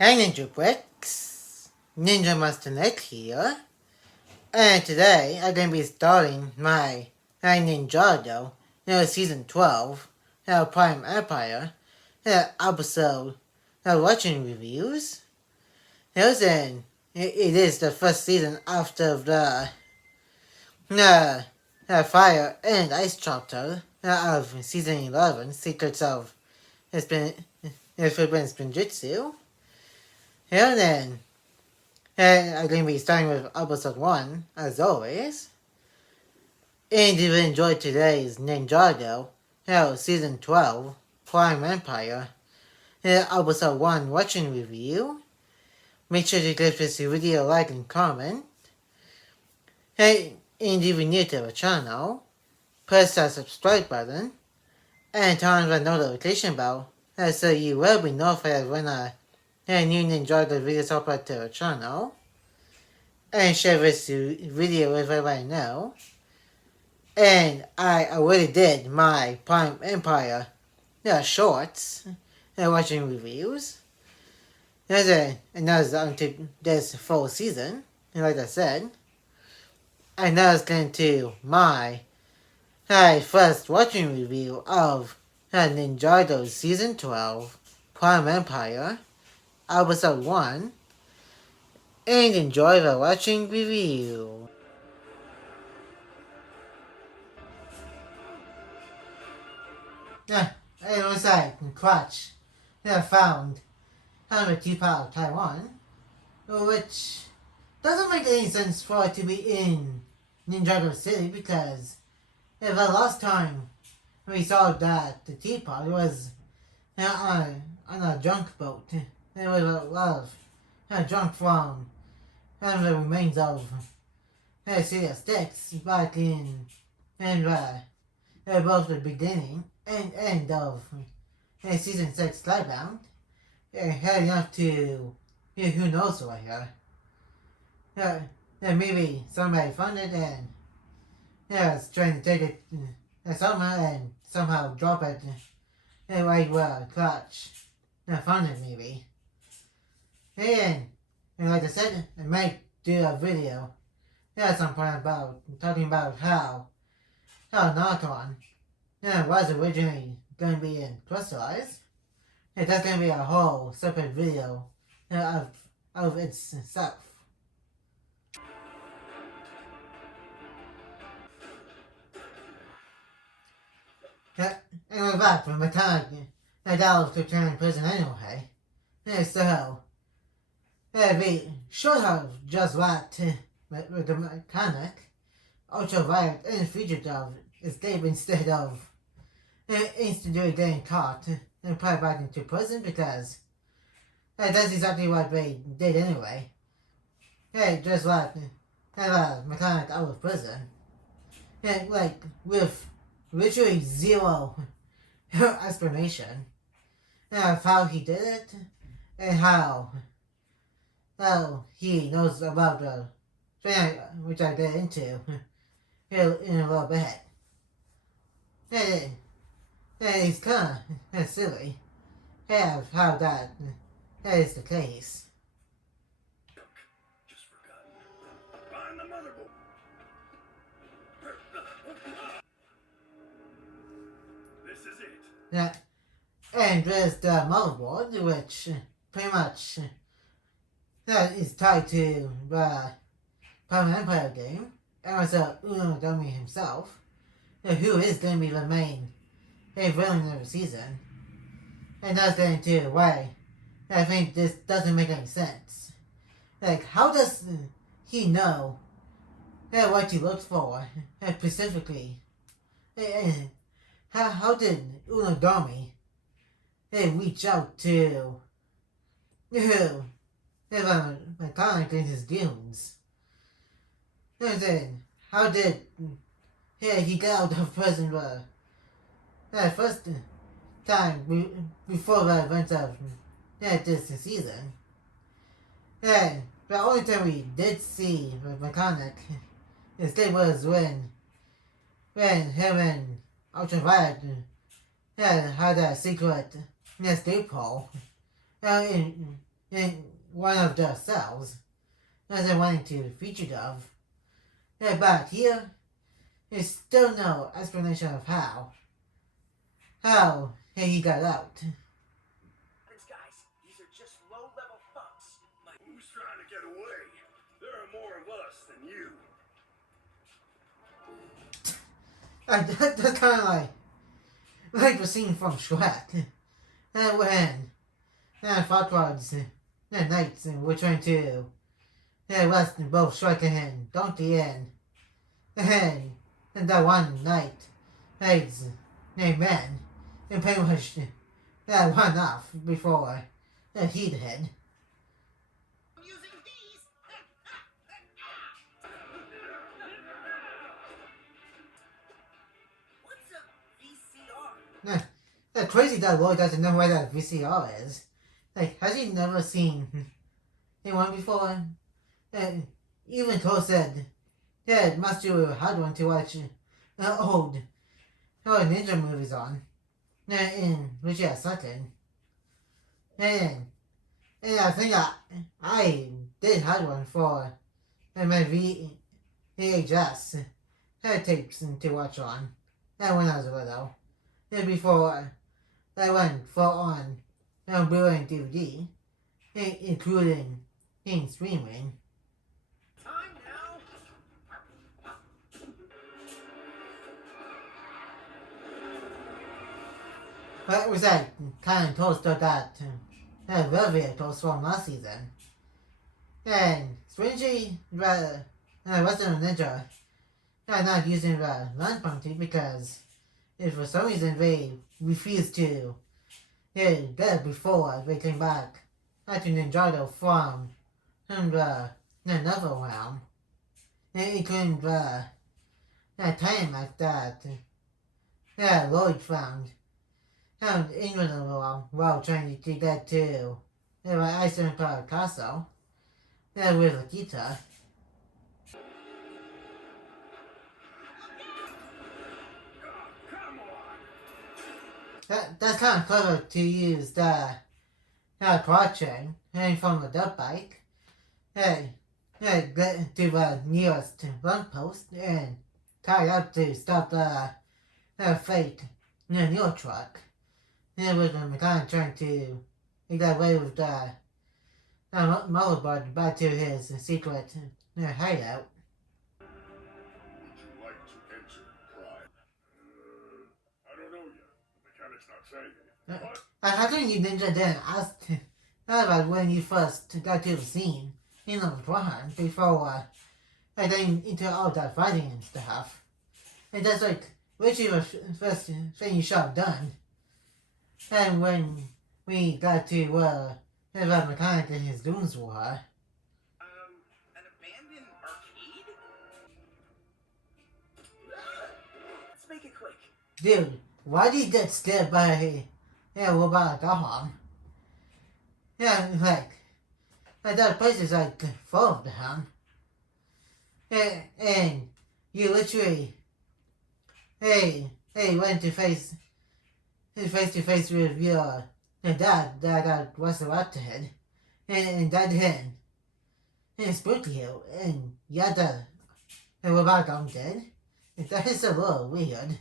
Hey Ninja Bricks, Ninja Master Nick here, and today I'm going to be starting my Ninjago, Season 12, Prime Empire, episode, watching reviews. Then, it is the first season after the Fire and Ice chapter of Season 11, Secrets of Forbidden Spinjitzu. Then, and I'm going to be starting with episode 1, as always. And if you enjoyed today's Ninjago, season 12, Prime Empire, episode 1 watching review, make sure to give this video a like and comment. Hey, and if you're new to the channel, press that subscribe button and turn on the notification bell so you will be notified when a new Ninjago videos upload to the channel. And share this video with everybody know. And I already did my Prime Empire shorts watching reviews. And that's onto this full season. And like I said, and now it's going to my first watching review of Ninjago Season 12 Prime Empire Episode 1. And enjoy the watching review. It was like clutch that I found kind of a teapot of Taiwan, which doesn't make any sense for it to be in Ninjago City because the last time we saw that the teapot was on a junk boat. There was a lot of junk from the remains of City of Sticks back in both the beginning and end of season 6 Skybound. Heading up to who knows where. Maybe somebody found it and was trying to take it somewhere and somehow drop it right where Clutch found it maybe. And like I said, I might do a video at some point about talking about how Narcon was originally going to be in Crystallized. That's going to be a whole separate video of itself. And we're back from the time that Dallas could turn in prison anyway. So, we should have just left with the mechanic Ultraviolet and fugitive escape instead of instantly getting caught and put back into prison because that's exactly what they did anyway. Just let a mechanic out of prison. Like with literally zero explanation of how he did it and how he knows about the thing which I get into in a little bit. It's kind of silly how that is the case. Just forgot. Find the motherboard. This is it. And there's the motherboard, which pretty much is tied to the Prime Empire game. And also Uno Dummy himself, who is going to be the main villain of the season. And that's going to why I think this doesn't make any sense. Like, how does he know what he looks for specifically? How did Uno Dummy reach out to the mechanic and his goons? And then, how did he get out of prison the first time before the events of this season? And the only time we did see the mechanic escape was when him and Ultraviolet had a secret escape hole in one of their cells, as they went into the featured of. But here, there's still no explanation of how he got out. Guys, these are just low-level thugs. Who's trying to get away? There are more of us than you. That's kind of like the scene from Shrek. And when Farquaad's knights were trying to arrest both Shrek and Donkey and that one knight named Man and pretty much run off before he did. I'm using these. What's a VCR? It's crazy that Lloyd doesn't know where that VCR is. Like, has he never seen one before? Even Cole said, yeah, it must be a hard one to watch old ninja movies on. In which he has second. And I think I did have one for my VHS tapes to watch on. When I was little. Before I went full on Blu-ray and DVD, including in streaming. Time now. But was that kind of toaster that Velvet toast from last season? And strangely, the Western Ninja are not using the land puncture because if for some reason they refused to get it before they came back to Ninjago from the another realm. It couldn't time like that. Lloyd found England while trying to get to Iceland Castle with Akita. That's kind of clever to use the quad train from the dirt bike. Get to the nearest front post and tie up to stop the freight near truck. With the mechanic trying to get away with the motherboard back to his secret hideout. Would you like to enter Prime? I don't know yet. The mechanic's not saying anything. But How come you ninja didn't ask about when you first got to the scene in the farm before getting into all that fighting and stuff? And that's like literally the first thing you should have done. And when we got to the mechanic and his goons were. An abandoned arcade? Let's make it quick. Dude, why did you get scared by robot dog? That place is like full of them. And you literally went to face to face with your dad that was elected and that him and spoke to you and yeah the robot dog did. That is a little weird.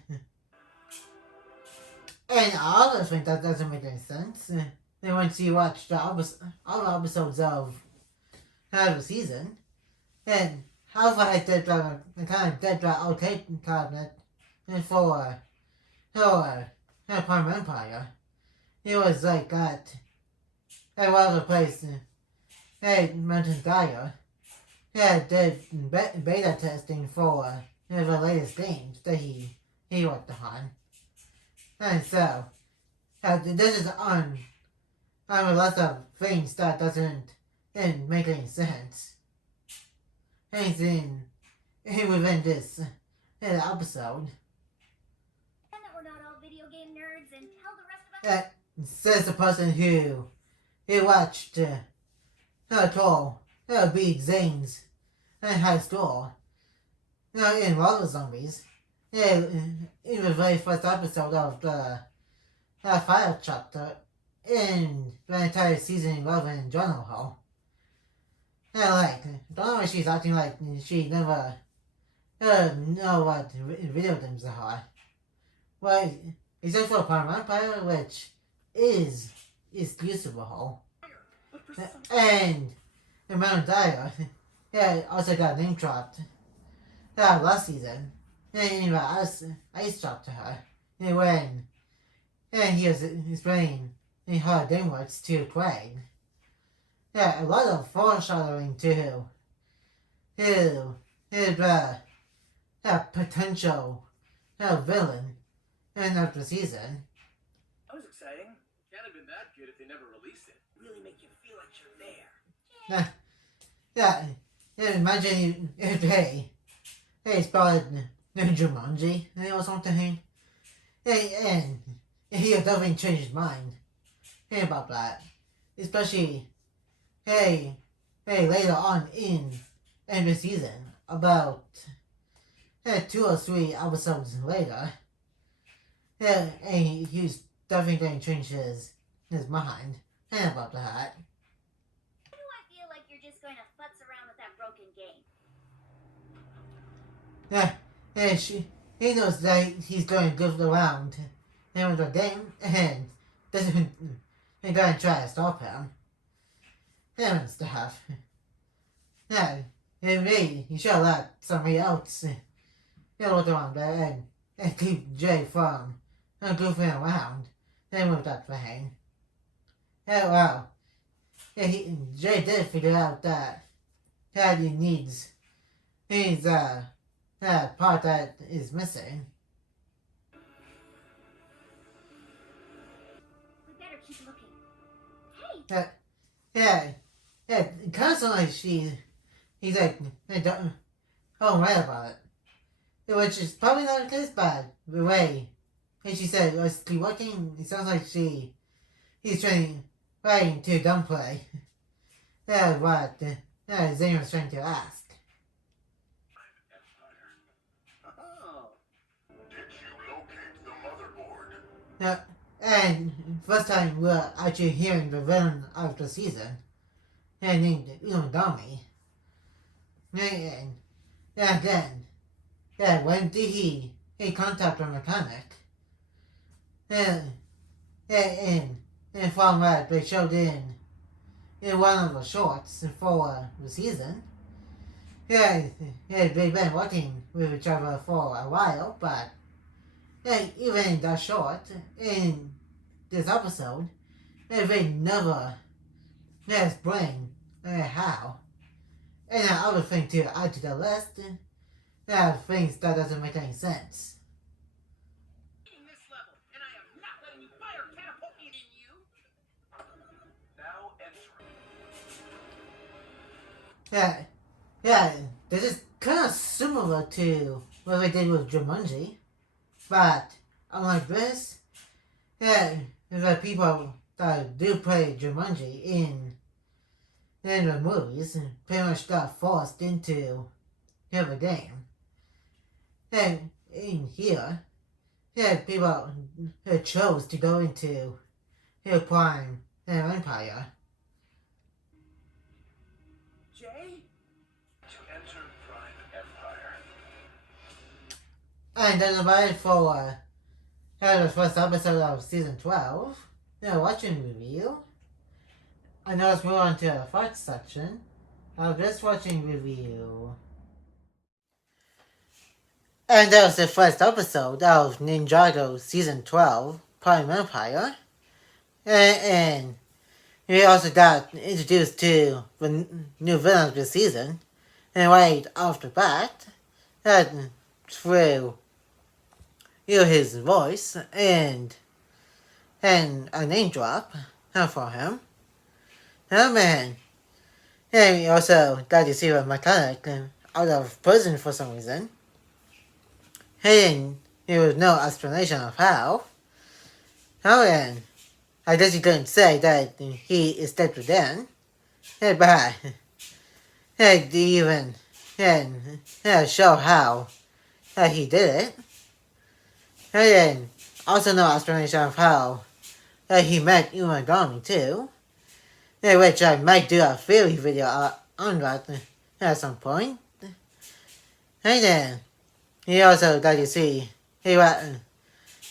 And I also think that doesn't make any sense. And once you watch all the episodes of the season, and how far I did the kind of dead arcade cabinet for Prime Empire, it was like that. At one other place, Mountain Dyer, did beta testing for the latest games that he worked on. And so, this is on a list of things that doesn't make any sense. Anything within this episode. And that we're not all video game nerds and tell the rest of us. Says the person who watched Cole beat Zane's high score in Marvel Zombies. In the very first episode of the Fire chapter in the entire season 11 in general. Yeah, like, don't know she's acting like she never know what video games are. Well, except for Prime Empire, which is usable. And the Mount Dyer, yeah, also got name dropped. Yeah, last season. And ice dropped to her. And when he was explaining her name words to Quaid. Yeah, a lot of foreshadowing to the potential villain in of the season. That was exciting. Can't have been that good if they never released it. Really make you feel like you're there. Yeah, imagine if they spelled Jumanji or something. And he would definitely change his mind about that. Especially, later on in the season, about 2 or 3 episodes later, and he's definitely going to change his mind about that. Why do I feel like you're just going to futz around with that broken game? He knows that he's going to goof around with the game and doesn't and going to try to stop him. And stuff. Yeah, and maybe he should let somebody else look around there and keep Jay from goofing around and with that thing. Yeah, well, Jay did figure out that he needs that part that is missing. We better keep looking. Hey! Yeah, constantly he's like, hey, don't worry about it. Which is probably not the case, but the way she said, let's keep working, it sounds like he's trying to downplay what Zane was trying to ask. Oh. Did you locate the motherboard? Yeah, and first time we're actually hearing the villain of the season, named Dami. And then, when did he contact a mechanic? And from what they showed in one of the shorts for the season, they've been working with each other for a while, but even in that short, in this episode, they never explain how. And another thing to add to the list, things that doesn't make any sense. In this level, and I am not letting you fire catapult me in you. Now entering. Yeah, this is kind of similar to what they did with Jumanji, but unlike this, the people that do play Jumanji in the movies pretty much got forced into the game. And in here, people chose to go into Prime Empire. Jay? To enter Prime Empire. And that's about it for the first episode of season 12. Watching review. And now let's move on to the first section of this watching review. And that was the first episode of Ninjago Season 12, Prime Empire. And we also got introduced to the new villain of the season. And right after that, through his voice and a name drop for him. Oh man. And we also got to see a mechanic out of prison for some reason. And there was no explanation of how. Oh, and I guess you couldn't say that he escaped then. But they even show how he did it. And also no explanation of how he met Umagami too. Which I might do a theory video on that at some point. And then, he also got to see what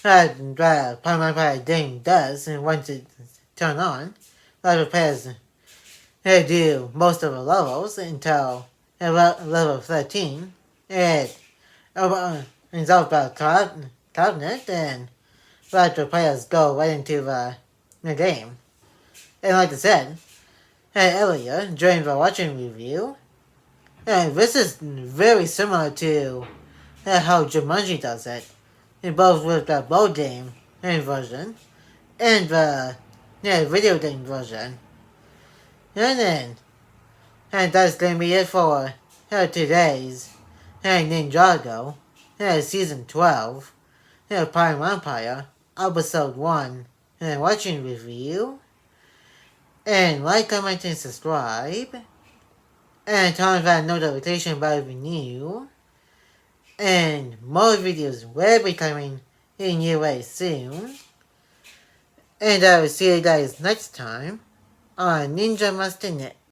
the Paramount game does and once it turn on. A lot of players do most of the levels until level 13. It resolves the cabinet and let the players go right into the game. And like I said earlier during the watching review, this is very similar to how Jumanji does it, in both with the board game version and the video game version. And that's going to be it for today's Ninjago Season 12 Prime Empire Episode 1 watching review. And like, comment, and subscribe. And turn on that notification bell if you're new. And more videos will be coming in your way soon. And I will see you guys next time on Ninja Master Net.